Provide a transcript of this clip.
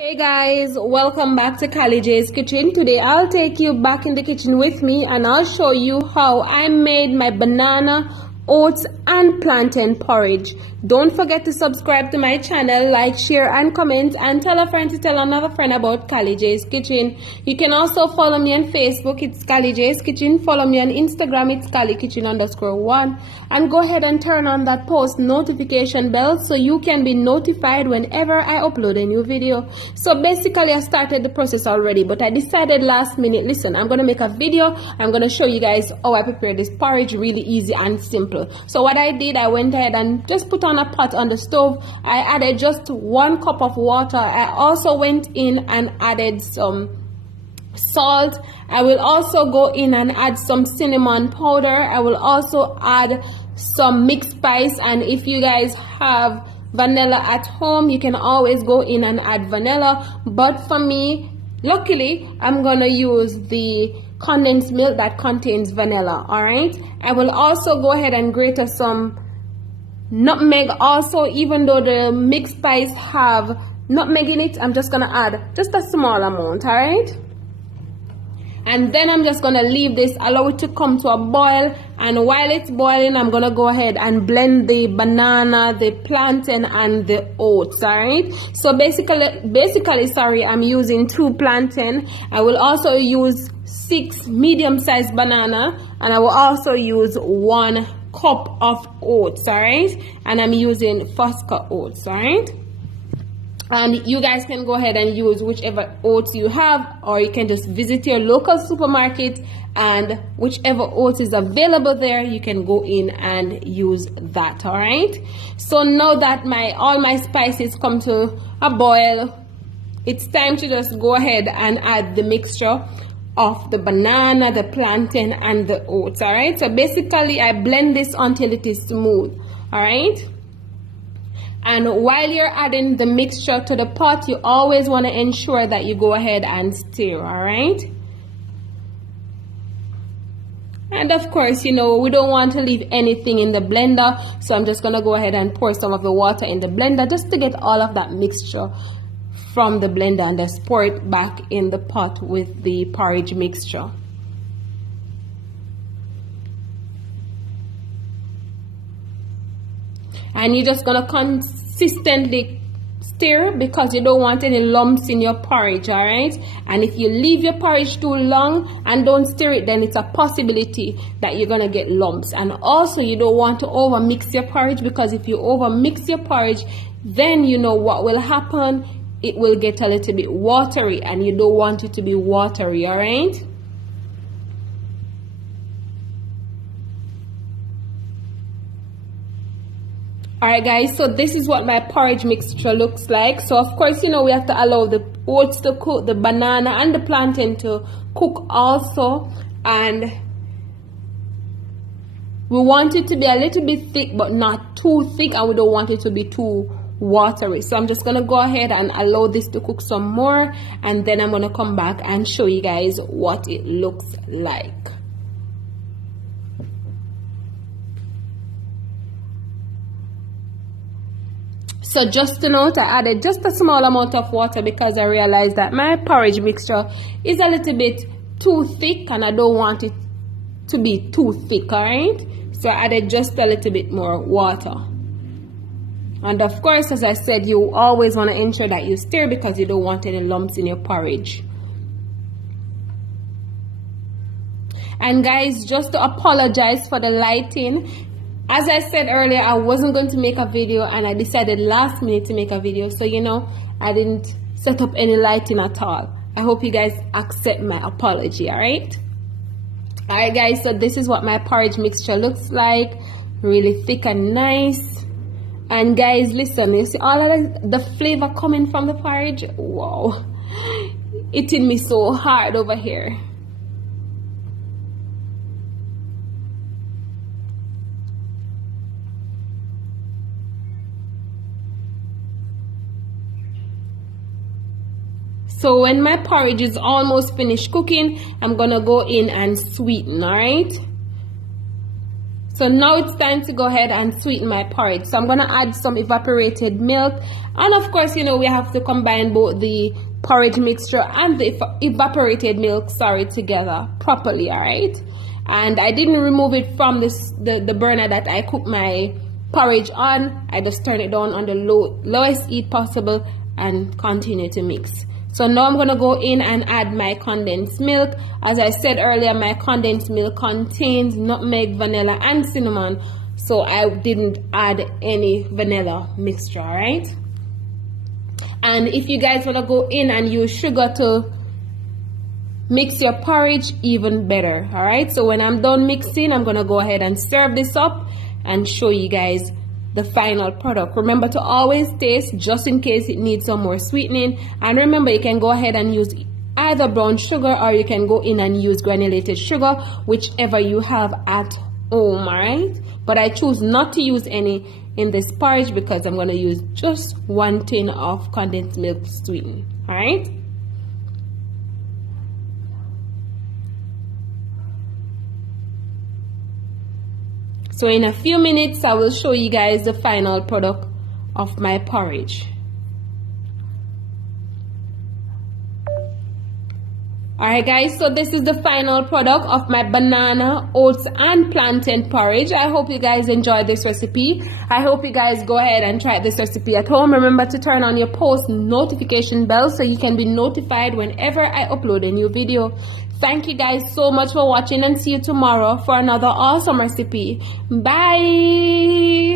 Hey guys, welcome back to Callie J's Kitchen. Today I'll take you back in the kitchen with me and I'll show you how I made my banana, oats and plantain porridge. Don't forget to subscribe to my channel, like, share and comment, and tell a friend to tell another friend about Callie J's Kitchen. You can also follow me on Facebook, it's Callie J's Kitchen. Follow me on Instagram, it's CallieKitchen_1, and go ahead and turn on that post notification bell so you can be notified whenever I upload a new video. So basically I started the process already, but I decided last minute, listen, I'm gonna make a video. I'm gonna show you guys how I prepare this porridge, really easy and simple. So what I did, I went ahead and just put on a pot on the stove. I added just 1 cup of water. I also went in and added some salt. I will also go in and add some cinnamon powder. I will also add some mixed spice, and if you guys have vanilla at home, you can always go in and add vanilla, but for me, luckily, I'm gonna use the condensed milk that contains vanilla. All right, I will also go ahead and grate some nutmeg also. Even though the mixed spice have nutmeg in it, I'm just gonna add just a small amount. All right, and then I'm just gonna leave this, allow it to come to a boil, and while it's boiling, I'm gonna go ahead and blend the banana, the plantain and the oats. All right, so basically sorry, I'm using 2 plantain. I will also use 6 medium-sized banana, and I will also use 1 cup of oats. All right, and I'm using Fosca oats. All right, and you guys can go ahead and use whichever oats you have, or you can just visit your local supermarket and whichever oats is available there, you can go in and use that. All right, so now that all my spices come to a boil, it's time to just go ahead and add the mixture of the banana, the plantain and the oats. All right, so basically I blend this until it is smooth. All right, and while you're adding the mixture to the pot, you always want to ensure that you go ahead and stir. All right, and of course, you know, we don't want to leave anything in the blender, so I'm just gonna go ahead and pour some of the water in the blender just to get all of that mixture from the blender, and just pour it back in the pot with the porridge mixture. And you're just gonna consistently stir because you don't want any lumps in your porridge. All right, and if you leave your porridge too long and don't stir it, then it's a possibility that you're gonna get lumps. And also, you don't want to over mix your porridge, because if you over mix your porridge, then you know what will happen. It will get a little bit watery, and you don't want it to be watery. All right, alright guys, so this is what my porridge mixture looks like. So of course, you know, we have to allow the oats to cook, the banana and the plantain to cook also, and we want it to be a little bit thick but not too thick, and we don't want it to be too watery. So I'm just gonna go ahead and allow this to cook some more, and then I'm gonna come back and show you guys what it looks like. So just to note, I added just a small amount of water because I realized that my porridge mixture is a little bit too thick and I don't want it to be too thick. All right, so I added just a little bit more water. And of course, as I said, you always want to ensure that you stir because you don't want any lumps in your porridge. And guys, just to apologize for the lighting, as I said earlier, I wasn't going to make a video and I decided last minute to make a video, so you know, I didn't set up any lighting at all. I hope you guys accept my apology. All right, guys, so this is what my porridge mixture looks like, really thick and nice. And guys, listen, you see all of the flavor coming from the porridge? Wow, it hit me so hard over here. So when my porridge is almost finished cooking, I'm gonna go in and sweeten. All right, So now it's time to go ahead and sweeten my porridge. So I'm gonna add some evaporated milk, and of course, you know, we have to combine both the porridge mixture and the evaporated milk, together properly. All right. And I didn't remove it from the burner that I cook my porridge on. I just turn it down on the lowest heat possible and continue to mix. So now I'm gonna go in and add my condensed milk. As I said earlier, my condensed milk contains nutmeg, vanilla, and cinnamon, so I didn't add any vanilla mixture. All right. And if you guys wanna go in and use sugar to mix your porridge, even better. All right. So when I'm done mixing, I'm gonna go ahead and serve this up and show you guys the final product. Remember to always taste just in case it needs some more sweetening. And remember, you can go ahead and use either brown sugar, or you can go in and use granulated sugar, whichever you have at home. All right. But I choose not to use any in this porridge because I'm going to use just 1 tin of condensed milk to sweeten. All right. So in a few minutes, I will show you guys the final product of my porridge. Alright guys, so this is the final product of my banana, oats, and plantain porridge. I hope you guys enjoyed this recipe. I hope you guys go ahead and try this recipe at home. Remember to turn on your post notification bell so you can be notified whenever I upload a new video. Thank you guys so much for watching, and see you tomorrow for another awesome recipe. Bye!